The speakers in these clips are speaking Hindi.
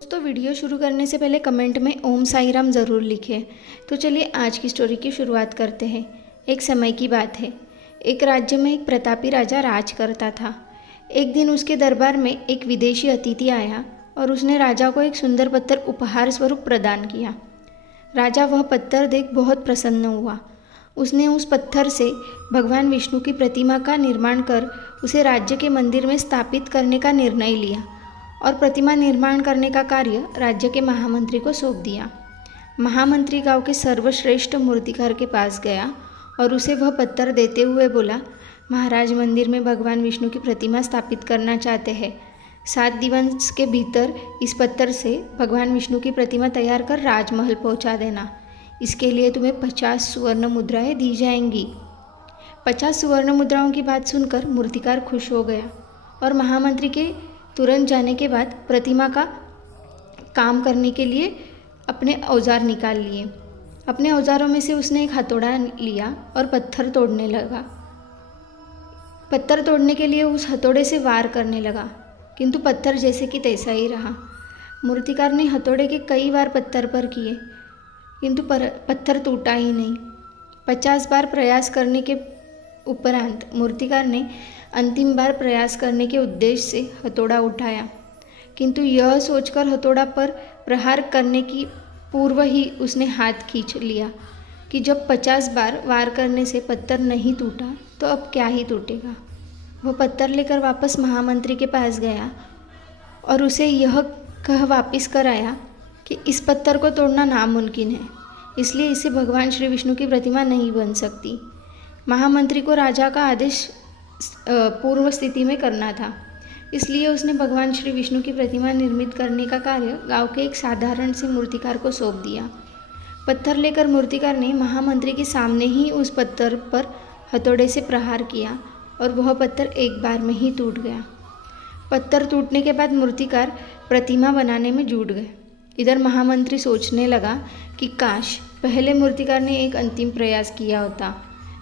दोस्तों वीडियो शुरू करने से पहले कमेंट में ओम साई राम ज़रूर लिखें। तो चलिए आज की स्टोरी की शुरुआत करते हैं। एक समय की बात है। एक राज्य में एक प्रतापी राजा राज करता था। एक दिन उसके दरबार में एक विदेशी अतिथि आया और उसने राजा को एक सुंदर पत्थर उपहार स्वरूप प्रदान किया। राजा वह पत्थर देख बहुत प्रसन्न हुआ। उसने उस पत्थर से भगवान विष्णु की प्रतिमा का निर्माण कर उसे राज्य के मंदिर में स्थापित करने का निर्णय लिया और प्रतिमा निर्माण करने का कार्य राज्य के महामंत्री को सौंप दिया। महामंत्री गांव के सर्वश्रेष्ठ मूर्तिकार के पास गया और उसे वह पत्थर देते हुए बोला, महाराज मंदिर में भगवान विष्णु की प्रतिमा स्थापित करना चाहते हैं। 7 दिवस के भीतर इस पत्थर से भगवान विष्णु की प्रतिमा तैयार कर राजमहल पहुंचा देना। इसके लिए तुम्हें 50 सुवर्ण मुद्राएं दी जाएंगी। 50 सुवर्ण मुद्राओं की बात सुनकर मूर्तिकार खुश हो गया और महामंत्री के तुरंत जाने के बाद प्रतिमा का काम करने के लिए अपने औजार निकाल लिए। अपने औजारों में से उसने एक हथौड़ा लिया और पत्थर तोड़ने लगा। पत्थर तोड़ने के लिए उस हथौड़े से वार करने लगा, किंतु पत्थर जैसे कि तैसा ही रहा। मूर्तिकार ने हथौड़े के कई बार पत्थर पर किए, किंतु पत्थर टूटा ही नहीं। 50 बार प्रयास करने के उपरांत मूर्तिकार ने अंतिम बार प्रयास करने के उद्देश्य से हथौड़ा उठाया, किंतु यह सोचकर हथौड़ा पर प्रहार करने की पूर्व ही उसने हाथ खींच लिया कि जब 50 बार वार करने से पत्थर नहीं टूटा तो अब क्या ही टूटेगा। वह पत्थर लेकर वापस महामंत्री के पास गया और उसे यह कह वापस कर आया कि इस पत्थर को तोड़ना नामुमकिन है, इसलिए इसे भगवान श्री विष्णु की प्रतिमा नहीं बन सकती। महामंत्री को राजा का आदेश पूर्व स्थिति में करना था, इसलिए उसने भगवान श्री विष्णु की प्रतिमा निर्मित करने का कार्य गांव के एक साधारण से मूर्तिकार को सौंप दिया। पत्थर लेकर मूर्तिकार ने महामंत्री के सामने ही उस पत्थर पर हथौड़े से प्रहार किया और वह पत्थर एक बार में ही टूट गया। पत्थर टूटने के बाद मूर्तिकार प्रतिमा बनाने में जुट गए। इधर महामंत्री सोचने लगा कि काश पहले मूर्तिकार ने एक अंतिम प्रयास किया होता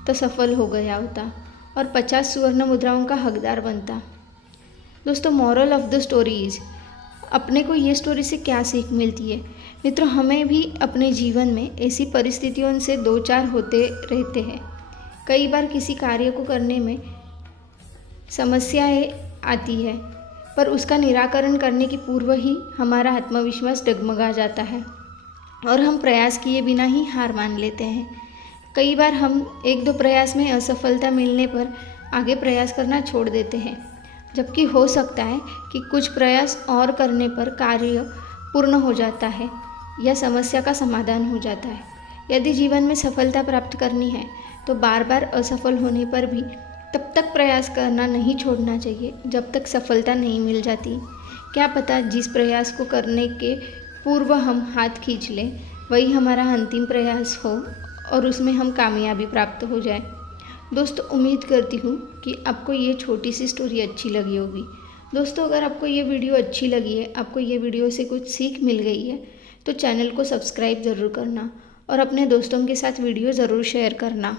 तो सफल हो गया होता और 50 सुवर्ण मुद्राओं का हकदार बनता। दोस्तों, moral of the story is, अपने को ये स्टोरी से क्या सीख मिलती है? मित्रों, हमें भी अपने जीवन में ऐसी परिस्थितियों से दो चार होते रहते हैं। कई बार किसी कार्य को करने में समस्याएं आती है, पर उसका निराकरण करने की पूर्व ही हमारा आत्मविश्वास डगमगा जाता है और हम प्रयास किए बिना ही हार मान लेते हैं। कई बार हम 1-2 प्रयास में असफलता मिलने पर आगे प्रयास करना छोड़ देते हैं, जबकि हो सकता है कि कुछ प्रयास और करने पर कार्य पूर्ण हो जाता है या समस्या का समाधान हो जाता है। यदि जीवन में सफलता प्राप्त करनी है तो बार बार असफल होने पर भी तब तक प्रयास करना नहीं छोड़ना चाहिए जब तक सफलता नहीं मिल जाती। क्या पता जिस प्रयास को करने के पूर्व हम हाथ खींच लें वही हमारा अंतिम प्रयास हो और उसमें हम कामयाबी प्राप्त हो जाए। दोस्तों, उम्मीद करती हूँ कि आपको ये छोटी सी स्टोरी अच्छी लगी होगी। दोस्तों, अगर आपको ये वीडियो अच्छी लगी है, आपको ये वीडियो से कुछ सीख मिल गई है, तो चैनल को सब्सक्राइब ज़रूर करना और अपने दोस्तों के साथ वीडियो ज़रूर शेयर करना।